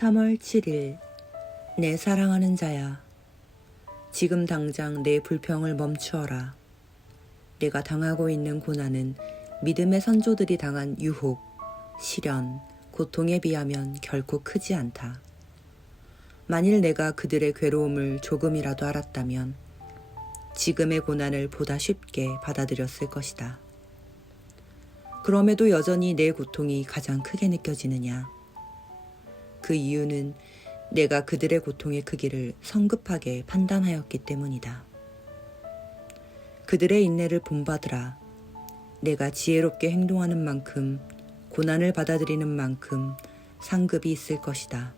3월 7일 내 사랑하는 자야 지금 당장 내 불평을 멈추어라 내가 당하고 있는 고난은 믿음의 선조들이 당한 유혹, 시련, 고통에 비하면 결코 크지 않다. 만일 내가 그들의 괴로움을 조금이라도 알았다면 지금의 고난을 보다 쉽게 받아들였을 것이다. 그럼에도 여전히 내 고통이 가장 크게 느껴지느냐? 그 이유는 내가 그들의 고통의 크기를 성급하게 판단하였기 때문이다. 그들의 인내를 본받으라. 내가 지혜롭게 행동하는 만큼 고난을 받아들이는 만큼 상급이 있을 것이다.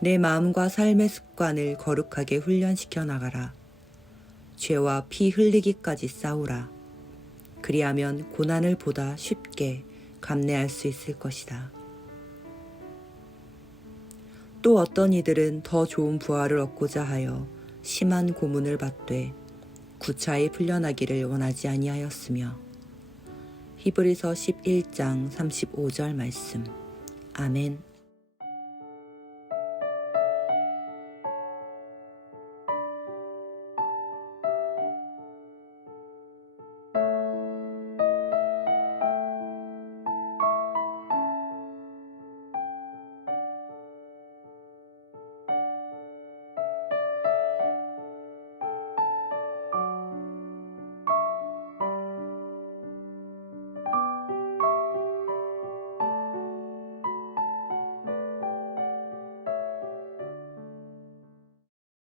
내 마음과 삶의 습관을 거룩하게 훈련시켜 나가라. 죄와 피 흘리기까지 싸우라. 그리하면 고난을 보다 쉽게 감내할 수 있을 것이다. 또 어떤 이들은 더 좋은 부활을 얻고자 하여 심한 고문을 받되 구차히 풀려나기를 원하지 아니하였으며. 히브리서 11장 35절 말씀. 아멘